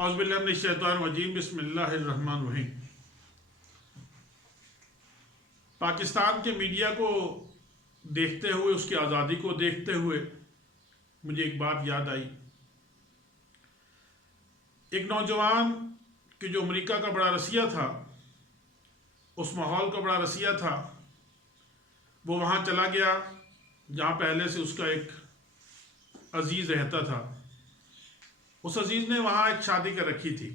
اعوذ باللہ من الشیطان الرجیم بسم اللہ الرحمن الرحیم۔ پاکستان کے میڈیا کو دیکھتے ہوئے، اس کی آزادی کو دیکھتے ہوئے مجھے ایک بات یاد آئی۔ ایک نوجوان کہ جو امریکہ کا بڑا رسیا تھا، اس ماحول کا بڑا رسیا تھا، وہ وہاں چلا گیا جہاں پہلے سے اس کا ایک عزیز رہتا تھا۔ اس عزیز نے وہاں ایک شادی کر رکھی تھی۔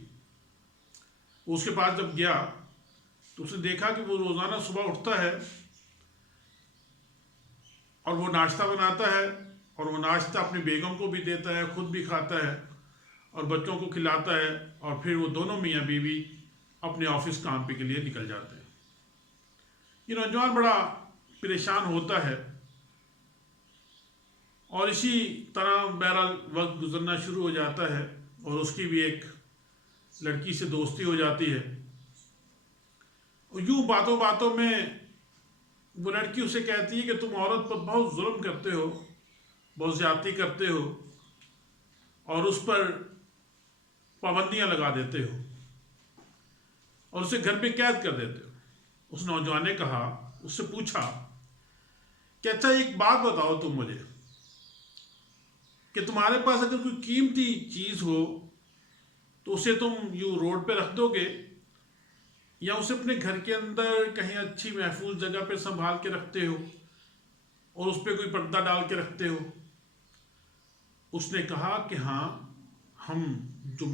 اس کے پاس جب گیا تو اس نے دیکھا کہ وہ روزانہ صبح اٹھتا ہے اور وہ ناشتہ بناتا ہے، اور وہ ناشتہ اپنی بیگم کو بھی دیتا ہے، خود بھی کھاتا ہے اور بچوں کو کھلاتا ہے، اور پھر وہ دونوں میاں بیوی اپنے آفس کام پہ کے لیے نکل جاتے ہیں۔ یہ نوجوان بڑا پریشان ہوتا ہے اور اسی طرح بہرحال وقت گزرنا شروع ہو جاتا ہے، اور اس کی بھی ایک لڑکی سے دوستی ہو جاتی ہے۔ اور یوں باتوں باتوں میں وہ لڑکی اسے کہتی ہے کہ تم عورت پر بہت ظلم کرتے ہو، بہت زیادتی کرتے ہو، اور اس پر پابندیاں لگا دیتے ہو اور اسے گھر پہ قید کر دیتے ہو۔ اس نوجوان نے کہا، اس سے پوچھا کہ اچھا ایک بات بتاؤ تم مجھے کہ تمہارے پاس اگر کوئی قیمتی چیز ہو تو اسے تم یوں روڈ پہ رکھ دو گے، یا اسے اپنے گھر کے اندر کہیں اچھی محفوظ جگہ پہ سنبھال کے رکھتے ہو اور اس پہ کوئی پردہ ڈال کے رکھتے ہو؟ اس نے کہا کہ ہاں، ہم جو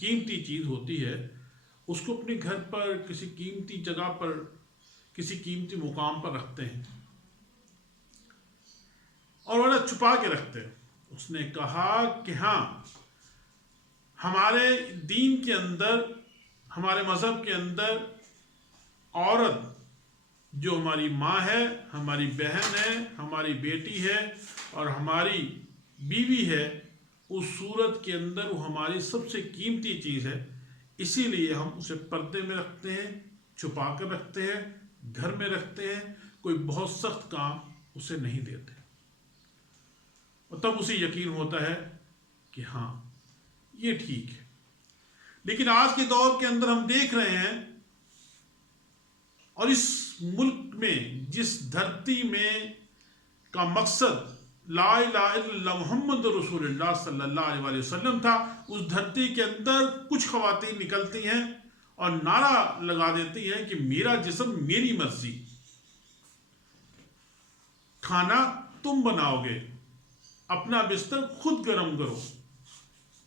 قیمتی چیز ہوتی ہے اس کو اپنے گھر پر کسی قیمتی جگہ پر، کسی قیمتی مقام پر رکھتے ہیں اور بڑا چھپا کے رکھتے ہیں۔ اس نے کہا کہ ہاں، ہمارے دین کے اندر، ہمارے مذہب کے اندر عورت جو ہماری ماں ہے، ہماری بہن ہے، ہماری بیٹی ہے اور ہماری بیوی ہے، اس صورت کے اندر وہ ہماری سب سے قیمتی چیز ہے، اسی لیے ہم اسے پردے میں رکھتے ہیں، چھپا کر رکھتے ہیں، گھر میں رکھتے ہیں، کوئی بہت سخت کام اسے نہیں دیتے۔ اور تب اسے یقین ہوتا ہے کہ ہاں یہ ٹھیک ہے۔ لیکن آج کے دور کے اندر ہم دیکھ رہے ہیں، اور اس ملک میں جس دھرتی میں کا مقصد لا الہ الا اللہ محمد رسول اللہ صلی اللہ علیہ وسلم تھا، اس دھرتی کے اندر کچھ خواتین نکلتی ہیں اور نعرہ لگا دیتی ہیں کہ میرا جسم میری مرضی، کھانا تم بناؤ گے، اپنا بستر خود گرم کرو،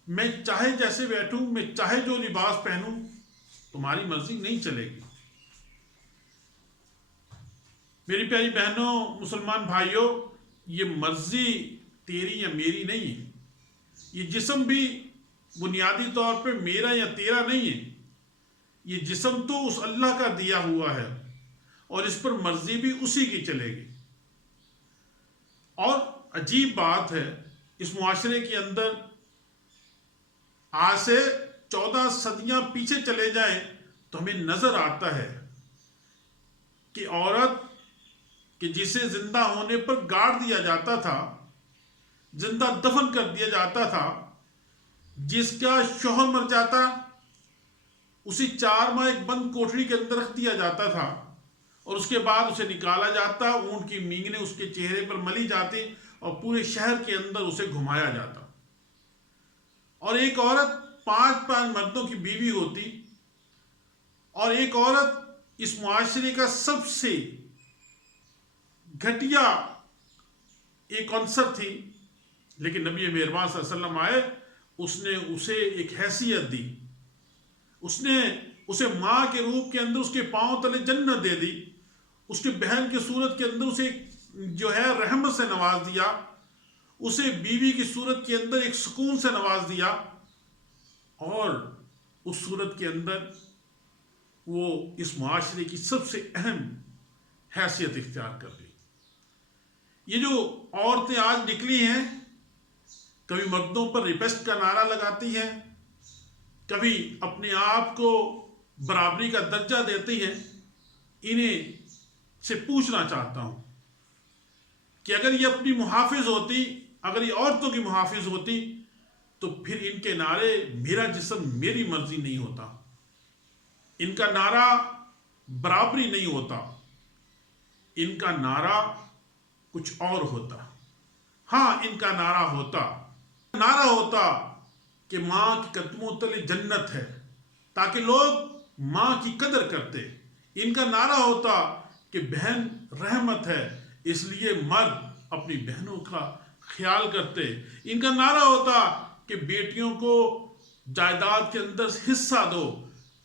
میں چاہے جیسے بیٹھوں، میں چاہے جو لباس پہنوں، تمہاری مرضی نہیں چلے گی۔ میری پیاری بہنوں، مسلمان بھائیوں، یہ مرضی تیری یا میری نہیں ہے۔ یہ جسم بھی بنیادی طور پہ میرا یا تیرا نہیں ہے۔ یہ جسم تو اس اللہ کا دیا ہوا ہے اور اس پر مرضی بھی اسی کی چلے گی۔ اور عجیب بات ہے، اس معاشرے کے اندر آج سے 14 صدیاں پیچھے چلے جائیں تو ہمیں نظر آتا ہے کہ عورت کہ جسے زندہ ہونے پر گاڑ دیا جاتا تھا، زندہ دفن کر دیا جاتا تھا، جس کا شوہر مر جاتا اسے 4 ماہ ایک بند کوٹری کے اندر رکھ دیا جاتا تھا، اور اس کے بعد اسے نکالا جاتا، اونٹ کی مینگنیں اس کے چہرے پر ملی جاتی اور پورے شہر کے اندر اسے گھمایا جاتا۔ اور ایک عورت 5 مردوں کی بیوی ہوتی، اور ایک عورت اس معاشرے کا سب سے گھٹیا ایک عنصر تھی، لیکن نبی مہربان صلی اللہ علیہ وسلم آئے، اس نے اسے ایک حیثیت دی، اس نے اسے ماں کے روپ کے اندر اس کے پاؤں تلے جنت دے دی، اس کے بہن کی صورت کے اندر اسے جو ہے رحمت سے نواز دیا، اسے بیوی کی صورت کے اندر ایک سکون سے نواز دیا، اور اس صورت کے اندر وہ اس معاشرے کی سب سے اہم حیثیت اختیار کر لی۔ یہ جو عورتیں آج نکلی ہیں، کبھی مردوں پر ریپسٹ کا نعرہ لگاتی ہیں، کبھی اپنے آپ کو برابری کا درجہ دیتی ہیں، انہیں سے پوچھنا چاہتا ہوں کہ اگر یہ اپنی محافظ ہوتی، اگر یہ عورتوں کی محافظ ہوتی تو پھر ان کے نعرے میرا جسم میری مرضی نہیں ہوتا، ان کا نعرہ برابری نہیں ہوتا، ان کا نعرہ کچھ اور ہوتا۔ ہاں ان کا نعرہ ہوتا کہ ماں کے قدموں تلے جنت ہے، تاکہ لوگ ماں کی قدر کرتے۔ ان کا نعرہ ہوتا کہ بہن رحمت ہے، اس لیے مرد اپنی بہنوں کا خیال کرتے۔ ان کا نعرہ ہوتا کہ بیٹیوں کو جائیداد کے اندر حصہ دو،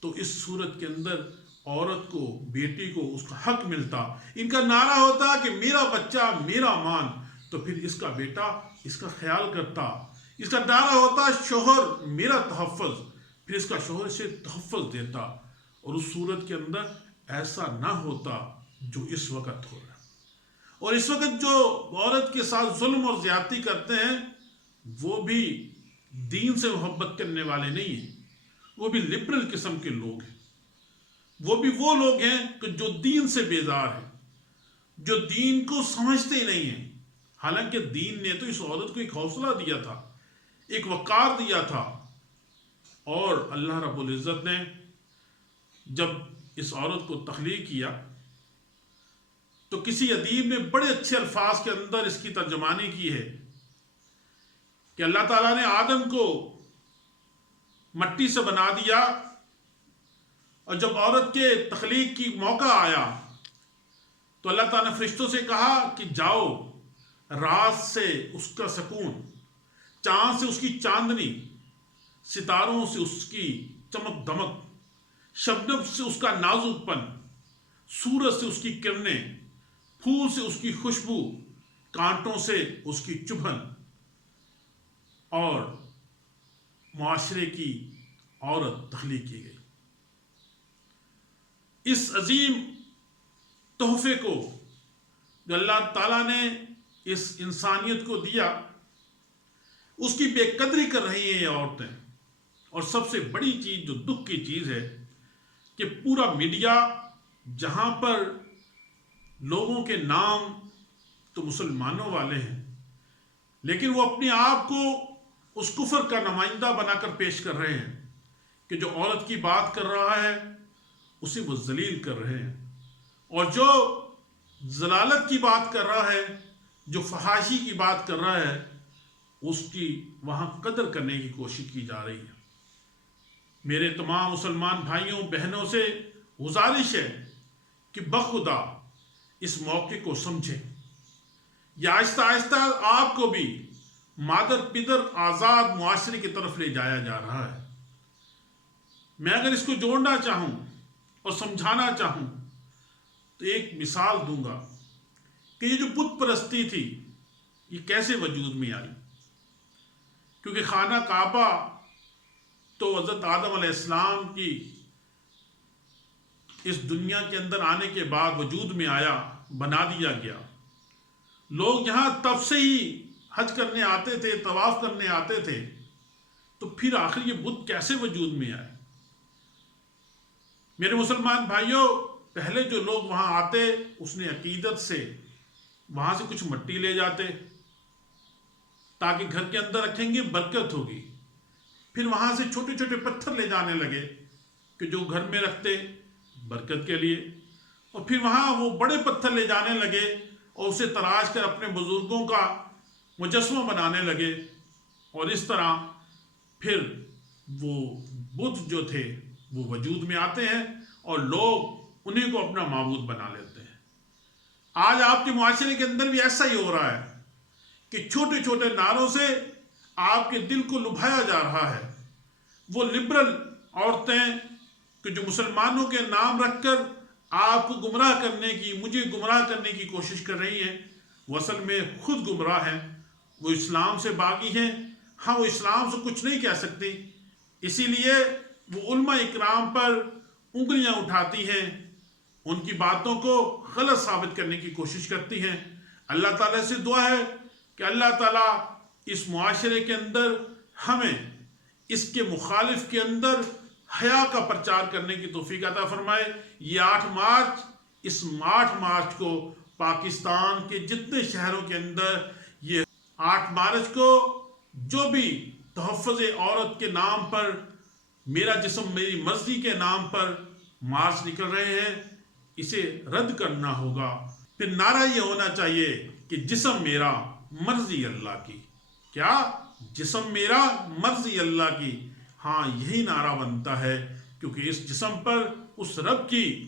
تو اس صورت کے اندر عورت کو، بیٹی کو اس کا حق ملتا۔ ان کا نعرہ ہوتا کہ میرا بچہ میرا مان، تو پھر اس کا بیٹا اس کا خیال کرتا۔ اس کا نعرہ ہوتا شوہر میرا تحفظ، پھر اس کا شوہر اسے تحفظ دیتا۔ اور اس صورت کے اندر ایسا نہ ہوتا جو اس وقت ہو رہا ہے۔ اور اس وقت جو عورت کے ساتھ ظلم اور زیادتی کرتے ہیں، وہ بھی دین سے محبت کرنے والے نہیں ہیں، وہ بھی لبرل قسم کے لوگ ہیں۔ وہ بھی وہ لوگ ہیں کہ جو دین سے بیزار ہیں، جو دین کو سمجھتے ہی نہیں ہیں۔ حالانکہ دین نے تو اس عورت کو ایک حوصلہ دیا تھا، ایک وقار دیا تھا۔ اور اللہ رب العزت نے جب اس عورت کو تخلیق کیا تو کسی ادیب نے بڑے اچھے الفاظ کے اندر اس کی ترجمانی کی ہے کہ اللہ تعالیٰ نے آدم کو مٹی سے بنا دیا، اور جب عورت کے تخلیق کی موقع آیا تو اللہ تعالیٰ نے فرشتوں سے کہا کہ جاؤ، رات سے اس کا سکون، چاند سے اس کی چاندنی، ستاروں سے اس کی چمک دمک، شبنم سے اس کا نازک پن، سورج سے اس کی کرنیں، پھول سے اس کی خوشبو، کانٹوں سے اس کی چبھن، اور معاشرے کی عورت تخلیق کی گئی۔ اس عظیم تحفے کو جو اللہ تعالیٰ نے اس انسانیت کو دیا، اس کی بے قدری کر رہی ہیں یہ عورتیں۔ اور سب سے بڑی چیز جو دکھ کی چیز ہے کہ پورا میڈیا، جہاں پر لوگوں کے نام تو مسلمانوں والے ہیں، لیکن وہ اپنے آپ کو اس کفر کا نمائندہ بنا کر پیش کر رہے ہیں کہ جو عورت کی بات کر رہا ہے اسے وہ ذلیل کر رہے ہیں، اور جو ضلالت کی بات کر رہا ہے، جو فحاشی کی بات کر رہا ہے، اس کی وہاں قدر کرنے کی کوشش کی جا رہی ہے۔ میرے تمام مسلمان بھائیوں بہنوں سے گزارش ہے کہ بخدا اس موقع کو سمجھیں۔ یہ آہستہ آہستہ آپ کو بھی مادر پدر آزاد معاشرے کی طرف لے جایا جا رہا ہے۔ میں اگر اس کو جوڑنا چاہوں اور سمجھانا چاہوں تو ایک مثال دوں گا کہ یہ جو بت پرستی تھی یہ کیسے وجود میں آئی۔ کیونکہ خانہ کعبہ تو حضرت آدم علیہ السلام کی اس دنیا کے اندر آنے کے بعد وجود میں آیا، بنا دیا گیا۔ لوگ یہاں تب سے ہی حج کرنے آتے تھے، طواف کرنے آتے تھے، تو پھر آخر یہ بت کیسے وجود میں آئے؟ میرے مسلمان بھائیوں، پہلے جو لوگ وہاں آتے اس نے عقیدت سے وہاں سے کچھ مٹی لے جاتے تاکہ گھر کے اندر رکھیں گے برکت ہوگی۔ پھر وہاں سے چھوٹے چھوٹے پتھر لے جانے لگے کہ جو گھر میں رکھتے برکت کے لیے، اور پھر وہاں وہ بڑے پتھر لے جانے لگے اور اسے تراش کر اپنے بزرگوں کا مجسمہ بنانے لگے، اور اس طرح پھر وہ بت جو تھے وہ وجود میں آتے ہیں اور لوگ انہیں کو اپنا معبود بنا لیتے ہیں۔ آج آپ کے معاشرے کے اندر بھی ایسا ہی ہو رہا ہے کہ چھوٹے چھوٹے نعروں سے آپ کے دل کو لبھایا جا رہا ہے۔ وہ لبرل عورتیں کہ جو مسلمانوں کے نام رکھ کر آپ کو گمراہ کرنے کی، مجھے گمراہ کرنے کی کوشش کر رہی ہیں، وہ اصل میں خود گمراہ ہیں، وہ اسلام سے باغی ہیں۔ ہاں وہ اسلام سے کچھ نہیں کہہ سکتی، اسی لیے وہ علماء اکرام پر انگلیاں اٹھاتی ہیں، ان کی باتوں کو غلط ثابت کرنے کی کوشش کرتی ہیں۔ اللہ تعالیٰ سے دعا ہے کہ اللہ تعالیٰ اس معاشرے کے اندر ہمیں اس کے مخالف کے اندر حیا کا پرچار کرنے کی توفیق عطا فرمائے۔ یہ 8 مارچ، اس 8 مارچ کو پاکستان کے جتنے شہروں کے اندر یہ 8 مارچ کو جو بھی تحفظ عورت کے نام پر، میرا جسم میری مرضی کے نام پر مارچ نکل رہے ہیں، اسے رد کرنا ہوگا۔ پھر نعرہ یہ ہونا چاہیے کہ جسم میرا مرضی اللہ کی۔ کیا؟ جسم میرا مرضی اللہ کی۔ ہاں، یہی نعرہ بنتا ہے، کیونکہ اس جسم پر اس رب کی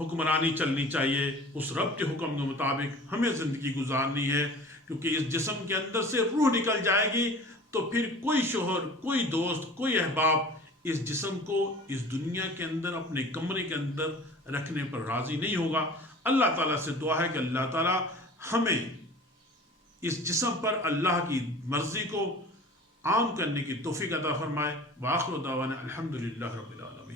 حکمرانی چلنی چاہیے، اس رب کے حکم کے مطابق ہمیں زندگی گزارنی ہے، کیونکہ اس جسم کے اندر سے روح نکل جائے گی تو پھر کوئی شوہر، کوئی دوست، کوئی احباب اس جسم کو اس دنیا کے اندر اپنے کمرے کے اندر رکھنے پر راضی نہیں ہوگا۔ اللہ تعالیٰ سے دعا ہے کہ اللہ تعالیٰ ہمیں اس جسم پر اللہ کی مرضی کو عام کرنے کی توفیق عطا فرمائے۔ وآخر دعوانا الحمدللہ رب العالمین۔